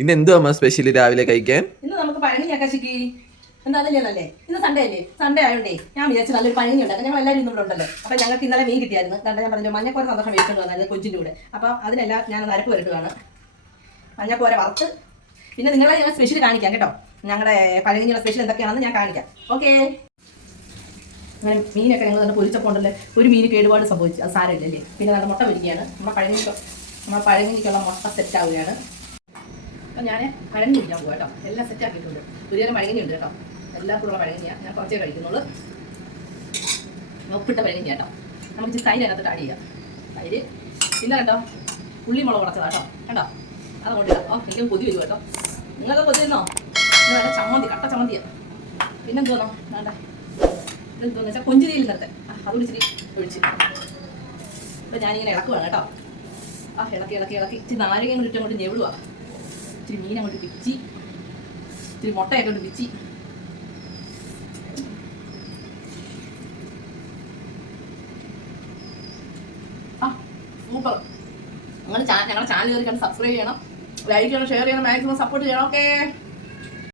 ഇന്ന് എന്തുവാ സ്പെഷ്യൽ രാവിലെ കഴിക്കാൻ? ഇന്ന് നമുക്ക് പഴനി ചക്കച്ചിക്ക് എന്താ അതല്ലേ ഇന്ന് സൺഡേ അല്ലേ? സൺഡേ ആയതുകൊണ്ടേ ഞാൻ വിചാരിച്ചു നല്ലൊരു പഴനി ഉണ്ടാക്കാം. ഞങ്ങൾ എല്ലാവരും ഇന്നും ഇവിടെ ഉണ്ടല്ലോ. അപ്പം ഞങ്ങൾക്ക് ഇന്നലെ മീൻ കിട്ടിയായിരുന്നു. കണ്ട ഞാൻ പറഞ്ഞു മഞ്ഞക്കോര സന്തോഷം മേടിച്ചുകൊണ്ട് വന്നായിരുന്നു കൊഞ്ചിൻ്റെ കൂടെ. അപ്പം അതിനെല്ലാം ഞാൻ അരപ്പ് വരട്ടുകയാണ്. മഞ്ഞക്കോര വറുത്ത് പിന്നെ നിങ്ങളെ ഞങ്ങൾ സ്പെഷ്യൽ കാണിക്കാം കേട്ടോ. ഞങ്ങളുടെ പഴനിയുടെ സ്പെഷ്യൽ എന്തൊക്കെയാണെന്ന് ഞാൻ കാണിക്കാം. ഓക്കെ. അങ്ങനെ മീനൊക്കെ ഞങ്ങൾ തന്നെ പൊരിച്ചപ്പോൾ ഉണ്ടല്ലേ ഒരു മീൻ കേടുപാട് സംഭവിച്ചു. അത് സാരമില്ലല്ലേ. പിന്നെ നല്ല മുട്ട പൊരിക്കുകയാണ്. നമ്മുടെ പഴനിക്കുള്ള മുട്ട സെറ്റ് ആവുകയാണ്. അപ്പം ഞാൻ പഴങ്ങി കുടിക്കാൻ പോകും കേട്ടോ. എല്ലാം സെറ്റ് ആക്കിയിട്ടുണ്ട്. ഒരു നേരം പഴങ്ങി ഉണ്ട് കേട്ടോ. എല്ലാവർക്കും ഉള്ള പഴങ്ങിയാണ്. ഞാൻ കുറച്ചേ കഴിക്കുന്നുള്ളൂ. ഉപ്പിട്ട പഴങ്ങി കേട്ടോ. നമുക്ക് ഇച്ചിരി തൈര് അതിനകത്ത് ആഡ് ചെയ്യാം. തൈര് പിന്നെ കേട്ടോ ഉള്ളി മുളക് ഉടച്ചതാ കേട്ടോ. കണ്ടോ അതുകൊണ്ട് എനിക്കും കൊതി വരും കേട്ടോ. നിങ്ങളൊക്കെ കൊതി വരുന്നോ? ഇന്ന് നല്ല ചമ്മന്തി, കട്ട ചമ്മന്തിയാണ്. പിന്നെന്തോന്നോ വേണ്ട ഇതെന്തോന്ന് വെച്ചാൽ കൊഞ്ചിരിയിൽ നിർത്തെ അതുകൊണ്ട് ഇച്ചിരി ഒഴിച്ച് ഇപ്പം ഞാനിങ്ങനെ ഇളക്കുവാണ് കേട്ടോ. ഇളക്കി ഇളക്കി ഇളക്കി ഇച്ചിരി നാരങ്ങ കൊണ്ട് ഇട്ടങ്ങോട്ട് ഞെവിടുവാ. ഇച്ചിരി മീൻ അങ്ങോട്ട് പിച്ചി, ഇച്ചിരി മുട്ടയൊക്കെ കൊണ്ട് പിച്ചി. സൂപ്പർ. ഞങ്ങളുടെ ചാനൽ കയറി കണ്ട് സബ്സ്ക്രൈബ് ചെയ്യണം, ലൈക്ക് ചെയ്യണം, ഷെയർ ചെയ്യണം, മാക്സിമം സപ്പോർട്ട് ചെയ്യണം. ഓക്കെ.